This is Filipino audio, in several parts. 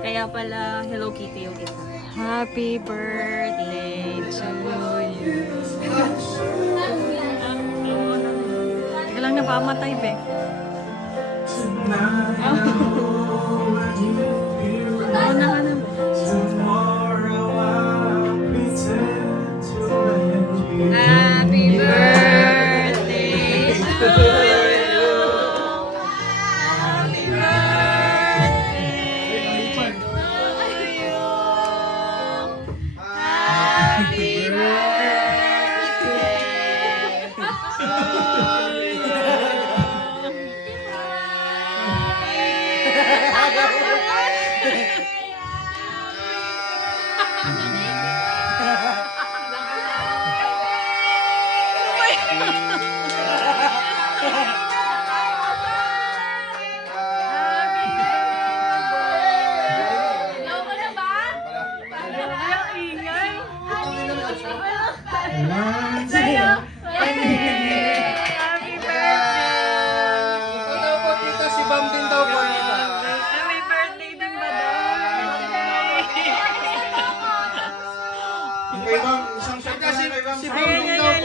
Kaya pala Hello Kitty yung isa. Happy birthday to you. Teka lang, napamatay, be. Ako na ka na. Happy birthday to you. Happy birthday to you. Happy birthday Happy birthday! Si Bam din daw po. Happy birthday din ba daw? Kay Bam, isang shot na si Bam. Si Bam din daw po.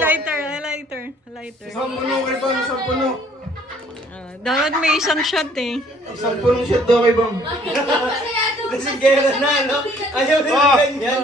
Lighter. Isang puno kay Bam, isang puno. Dapat may isang shot eh. Isang punong shot daw kay Bam. Kasi gera na, no? Ayaw din ganyan.